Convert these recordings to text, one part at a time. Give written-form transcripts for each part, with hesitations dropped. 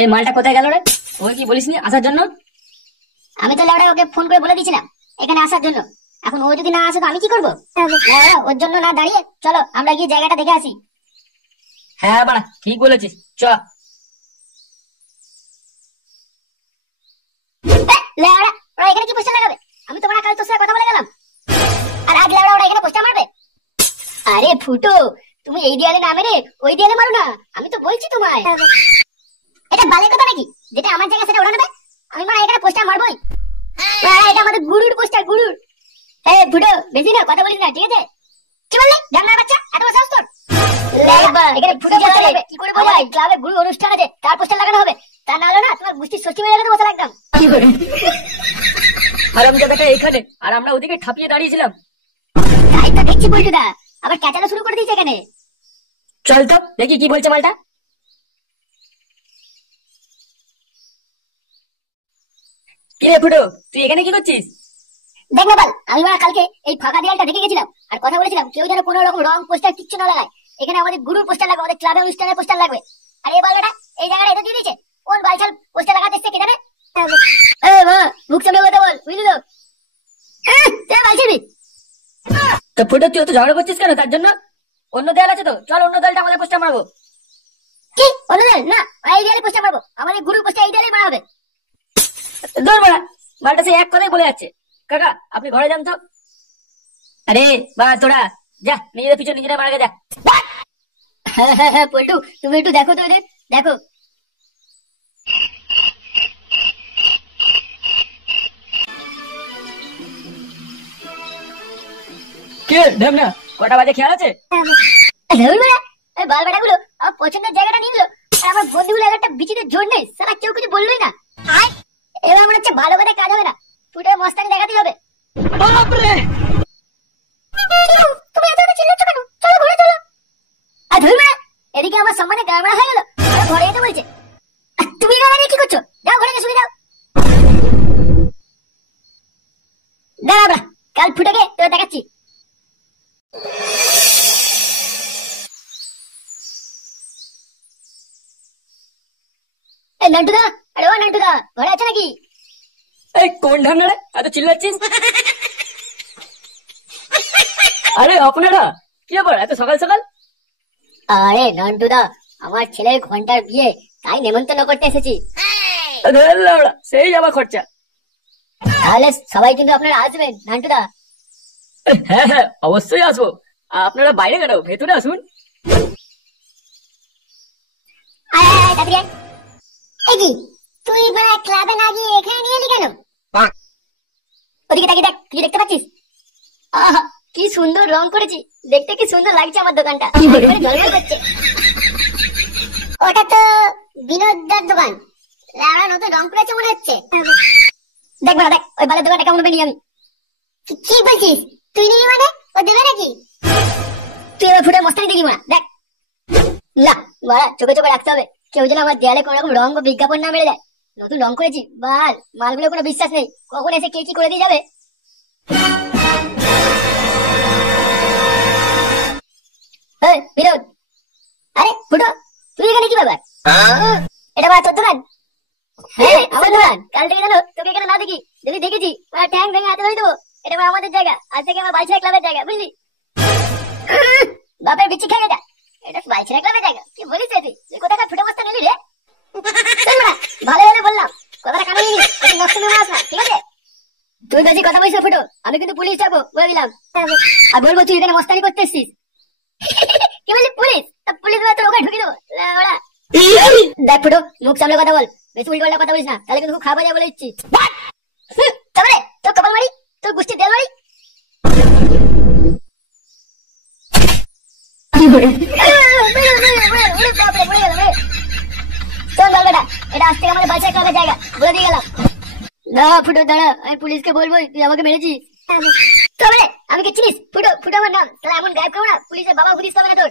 এই মালটা কোথায় গেল রে? ওই কি বলিসনি আসার জন্য? আমি তো লেওড়া ওকে ফোন করে বলে দিয়েছিলাম এখানে আসার জন্য। এখন ও যদি না আসে তো আমি কি করবো? লেওড়া ওর জন্য না দাঁড়িয়ে চলো আমরা গিয়ে জায়গাটা দেখে আসি। হ্যাঁ বাড়া ঠিক বলেছিস, চ। লেওড়া ওরা এখানে কি পোস্টার লাগাবে? আমি তো কাল তোর সাথে কথা বলে গেলাম, আর আজ লেওড়া ওরা এখানে পোস্টার মারবে? আরে ফুটো, তুমি এই দেয়ালে না মেরে ওই দেয়ালে মারো না, আমি তো বলছি তোমায়। এটা বালের কথা নাকি যেটা আমার জায়গা সেটা ওরা নেবে? আমি মারা এখানে পোস্টার মারবোই। এটা আমাদের গুরুর পোস্টার, গুরুর। এই ফুটো বেশি না কথা বলিস না, ঠিক আছে? কি বললি জানার বাচ্চা, এত বড় সাহস তোর? লেবা এখানে ফুটো পোস্টার লাগবে কি করে বোঝাই? ক্লাবে গুরু অনুষ্ঠান আছে তার পোস্টার লাগানো হবে, তা না হলো না তোমার গুষ্টি ষষ্ঠী মেরে লাগাতে বসে লাগতাম। হারামজাদাটা এখানে আর আমরা ওদিকে ঠাপিয়ে দাঁড়িয়েছিলাম। তাই তো দেখছি বলটুদা আবার ক্যাচানো শুরু করে দিয়েছে এখানে। চল তো দেখি কি বলছে মালটা। কি রে ফুটো, তুই এখানে কি করছিস? দেখ না বল, আমি মারা কালকে এই ফাঁকা দেয়ালটা দেখে গেছিলাম আর কথা বলেছিলাম কেউ যেন কোনো রকম রং পোস্টার কিচ্ছু না লাগায়। এখানে আমাদের গুরুর পোস্টার লাগবে, আমাদের ক্লাবের অনুষ্ঠানের পোস্টার লাগবে। আর এই বালটা এই জায়গাটা এটা দিয়ে দিয়েছে, কোন বাইচাল পোস্টার লাগাতে এসছে কে জানে? মুখ সামনে কথা বল, বুঝলি তো? তো ফুটো তুই তো ঝগড়া করছিস কেন? তার জন্য অন্য দেয়াল আছে তো, চল অন্য দেয়ালটা আমাদের পোস্টার মারবো। কি অন্য দেয়াল? না এই দেয়ালে পোস্টার মারবো, আমাদের গুরুর পোস্টার এই দেয়ালে মারা হবে। দৌড় মারা, মালটা সে এক কথাই বলে যাচ্ছে। কাকা আপনি ঘরে যান তো। আরে বা তোরা যা, নিজেদের পিছনে নিজেরা মারা গে যা। হ্যাঁ পল্টু তুমি একটু দেখো তো এদের, দেখো। কে ঢেমনা, কটা বাজে খেয়াল আছে? বাল বেটা গুলো আমার পছন্দের জায়গাটা নিয়ে নিল, আর আমার বন্ধুগুলো একটা বিচিতে জোর নেই, সারা কেউ কিছু বললোই না। এবার মনে হচ্ছে ভালো করে কাজ হবে না, ফুটের মস্তানি দেখাতেই হবে। তুমি এত চিল্লাচ্ছ কেন? চলো ঘরে চলো। আর ধুই না, এদিকে আমার সম্মানে গাড়মাড়া হয়ে গেল, ঘরে যেতে বলছে। তুমি এখানে কি করছো? যাও ঘরে শুয়ে যাও। দাঁড়া কাল ফুটেকে তোর দেখাচ্ছি। নান্টুদা, আরে ও নান্টুদা, ঘরে আছে নাকি? এই কোন ঢামনা রে এত চিল্লাচ্ছিস? আরে আপনারা কি ব্যাপার এত সকাল সকাল? আরে নান্টুদা, আমার ছেলের ঘন্টার বিয়ে, তাই নেমন্তন্ন করতে এসেছি। সেই যাওয়া খরচা। তাহলে সবাই কিন্তু আপনারা আসবেন নান্টুদা। হ্যাঁ হ্যাঁ অবশ্যই আসবো। আপনারা বাইরে কেন, ভেতরে আসুন। তুই ক্লাবে না গিয়ে এখানে নিয়ে এলি কেন? ওদিকে তাকিয়ে দেখ, তুই দেখতে পাচ্ছিস? আহা কি সুন্দর রং করেছি, দেখতে কি সুন্দর লাগছে আমার দোকানটা, ঝলমল করছে। ওটা তো বিনোদার দোকান, নতুন রং করেছে মনে হচ্ছে। দেখ বড় দেখ ওই বালের দোকানটা কেমন বেরিয়ে আমি। কি বলছিস? তুই নিবি মানে ও দেবে নাকি? তুই এবার ফুটে মস্তানি দেখি মা, দেখ না বড়া চোখে চোখে রাখতে হবে, কেউ যেন আমার দেয়ালে কোন রকম রং ও বিজ্ঞাপন না মেরে দেয়। নতুন রং করেছি বাল, মালগুলো কোনো বিশ্বাস নেই, কখন এসে কে কি করে দিয়ে যাবে। বিনোদ, আরে ফুটো তুই এখানে কি ব্যাপার? এটা তোর দোকান? হ্যাঁ আমার দোকান। কাল থেকে জানো তোকে এখানে না দেখি, যদি দেখেছি ট্যাঙ্ক ভেঙে হাতে ধরে দেবো। এটা আমাদের জায়গা, আজ থেকে আমার বাইছেরা ক্লাবের জায়গা, বুঝলি? বাপের বিচি খেয়ে যা, এটা বাইছেরা ক্লাবের জায়গা। কি বলিস তুই কোথাকার ফুটে বস্তা নিলি রে? ভালো ভালো বললাম, কথাটা কানে নিবি, নষ্ট নেমে আস না, ঠিক আছে? তুই বেশি কথা বলিস ফুটো, আমি কিন্তু পুলিশ যাবো বলে দিলাম। আর বলবো তুই এখানে মস্তানি করতে এসছিস। কি বললি পুলিশ? পুলিশ তোর ওখানে ঢুকিয়ে দেবো। দেখ ফুটো মুখ সামলে কথা বল, বেশি উল্টো পাল্টা কথা বলিস না, তাহলে কিন্তু খুব খারাপ হয়ে যাবে বলে দিচ্ছি। তারপরে তোর কপাল মারি, তোর গুষ্টি তেল মারি। শোন বল বেটা, এটা আজ থেকে আমাদের বাচ্চা ক্লাবের জায়গা, বলে দিয়ে গেলাম। দাঁড়া ফুটো দাঁড়া, আমি পুলিশকে বলবোই তুই আমাকে মেরেছিস। তবে আমি কি চিনিস? ফুটো ফুটো আমার নাম, তাহলে এমন গায়েব করবো না, পুলিশের বাবা পুলিশ পাবে না তোর।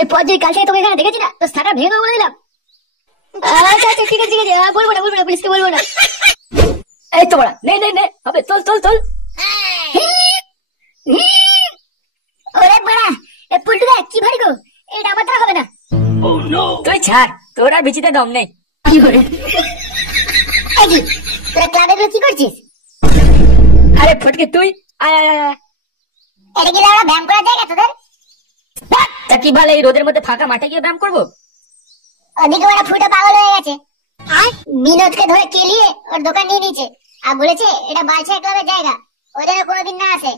এরপর যে কাল থেকে তোকে এখানে দেখেছি না, তোর সাটা ভেঙে বলে দিলাম। আচ্ছা আচ্ছা ঠিক আছে ঠিক আছে, বলবো না পুলিশকে বলবো না। এই তো বড়া নেই নেই নেই হবে, চল চল চল। ওরে বড়া এ পুলটু কি ভারী গো, এটা আমার দ্বারা হবে না। তুই ছাড়, তোর আর বিচিতে দম নেই। এই কি তোরা ক্লাবে গুলো কি করছিস? আরে ফটকে তুই আয় আয় আয়। এটা কি লাউড়া ব্যায়াম করার জায়গা তোদের? তা কি বলে এই রোদের মধ্যে ফাঁকা মাঠে গিয়ে ব্যায়াম করবো? ওদিকে ওরা ফুটো পাগল হয়ে গেছে, বিনোদকে ধরে কেলিয়ে ওর দোকান নিয়ে নিয়েছে আর বলেছে এটা বালছা ক্লাবের জায়গা, ও যেন কোনোদিন না আসে।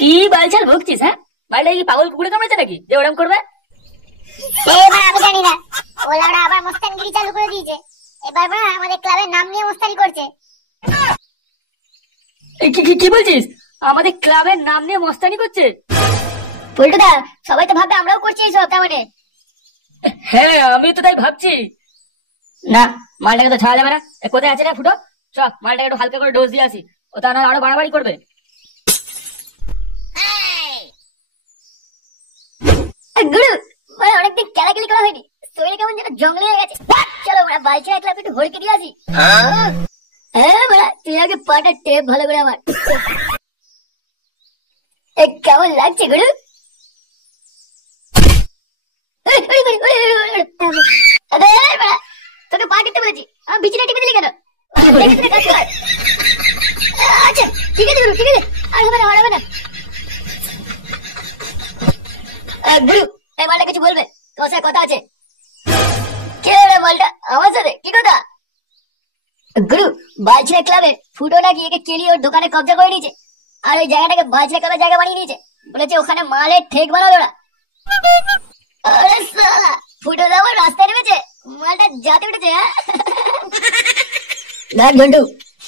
কি বালছাল ভুগছিস? হ্যাঁ, বাড়িটা কি পাগল কুকুরে কামড়েছে নাকি যে ওরকম করবে? এবার আমি জানি না, ও লাউড়া আবার মস্তানগিরি চালু করে দিয়েছে। এবার না আমাদের ক্লাবের নাম নিয়ে মস্তানি করছে। কি বলছিস? আমাদের ক্লাবের নাম নিয়ে মস্তানি করছে? পল্টুদা, সবাই তো ভাববে আমরাও করছি এইসব, তার মানে? হ্যাঁ, আমি তো তাই ভাবছি। না, মালটাকে তো ছাড়া যাবে না। কোথায় আছে রে ফুটো? চ, মালটাকে একটু হালকা করে ডোজ দিয়ে আসি, ও তা না আরো বাড়াবাড়ি করবে। গুরু, মানে অনেকদিন খেলাখেলি করা হয়নি, শরীর কেমন যেন জঙ্গলে হয়ে গেছে। চলো আমরা বালছা ক্লাবে একটু হড়কে দিয়ে আসি। হ্যাঁ বড়া, তুই আগে পাটা টেপ ভালো করে আমার। কেমন লাগছে গুরু? তোকে পা টিপতে বলেছি, আমি বিছানা টিপে দিলি কেন? আচ্ছা ঠিক আছে গুরু, ঠিক আছে, আর হবে না, আর হবে না। গুরু, এই মালটা কিছু বলবে, তোমার সাথে কথা আছে। কে রে মালটা? আমার সাথে কি কথা? গুরু, বালছিরা ক্লাবে ফুটো নাকি একে কেলিয়ে ওর দোকানে কবজা করে নিয়েছে, আর ওই জায়গাটাকে বালছিরা ক্লাবের জায়গা বানিয়ে নিয়েছে। বলেছে ওখানে মালের ঠেক বানাবে ওরা। আরে শালা, ফুটো দা আমার রাস্তায় নেমেছে, মালটা জাতে উঠেছে। হ্যাঁ দেখ ঝন্টু,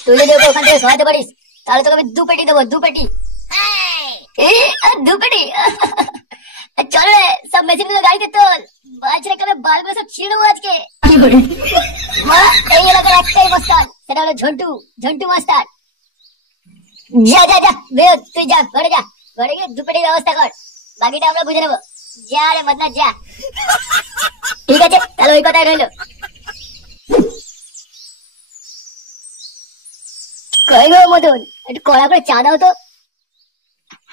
তুই যদি ওকে ওখান থেকে সরাতে পারিস তাহলে তোকে আমি 2 পেটি দেবো, 2 পেটি। 2 পেটি? চলো রে, সব মেশিন গুলো গাড়িতে তোল, বালছিরা ক্লাবে বালগুলো সব ছিঁড়ে দেবো আজকে। মা, এই এলাকার একটাই মাস্টার, সেটা হলো ঝন্টু, ঝন্টু মাস্টার। যা যা যা বেরো, তুই যা ঘরে, যা ঘরে গিয়ে 2 পেটির ব্যবস্থা কর, বাকিটা আমরা বুঝে নেবো। যা রে মদনা যা। ঠিক আছে, তাহলে ওই কথাই রইলো। কই গো মদন, একটু কড়া করে চা দাও তো।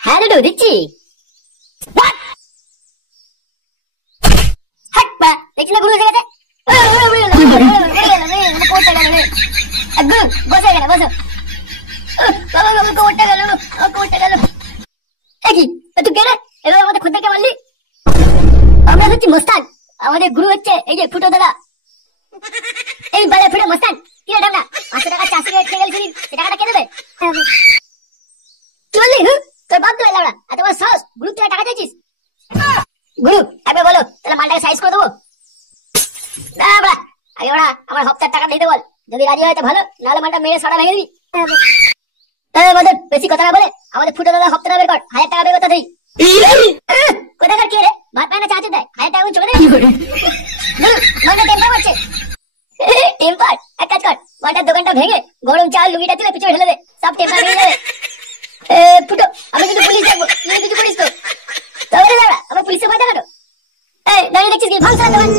হ্যাঁ দাদু দিচ্ছি। দেখছি না গুরু এসে গেছে। বসে গেল, বসো। কোটটা গেল, কোটটা গেল। কি তুই কে রে? এবার আমাদের খদ্দেরকে মারলি? আমরা হচ্ছি মোস্তান, আমাদের গুরু হচ্ছে এই যে ফুটো দাদা। এই বালে ফুটো মোস্তান, কি রে না 500 টাকা চাষি রেট খেয়ে গেছিলি, সে টাকাটা কে দেবে? কি বললি? তোর বাপ দেবে লাউড়া, এত বড় সাহস, গুরু থেকে টাকা চাইছিস? গুরু একবার বলো, তাহলে মালটাকে সাইজ করে দেবো। না বাবা, আগে ওরা আমার হপ্তার টাকা দিতে বল, যদি রাজি হয় তো ভালো, নাহলে মালটা মেরে সাড়া ভেঙে দিবি। আমাদের বেশি কথা না বলে আমাদের ফুটো দাদা হপ্তাটা বের কর, 1000 টাকা বের করতে দেই। কোথাকার কে রে? ভাত পায় না, চা দেয়, 1000 টাকা চলে দেয়। মনে টেম্পার মারছে। টেম্পার? এক কাজ কর, মালটার দোকানটা ভেঙে গরম চাল লুঙ্গিটা তুলে পিছনে ঢেলে দে, সব টেম্পার ভেঙে যাবে। ফুটো, আমি কিন্তু পুলিশ ডাকবো, তুই কিছু করিস তো? তবে দাঁড়া, আমার পুলিশে ভয় দেখানো। এই দাঁড়িয়ে দেখছিস কি? ভাঙ সারা দোকান।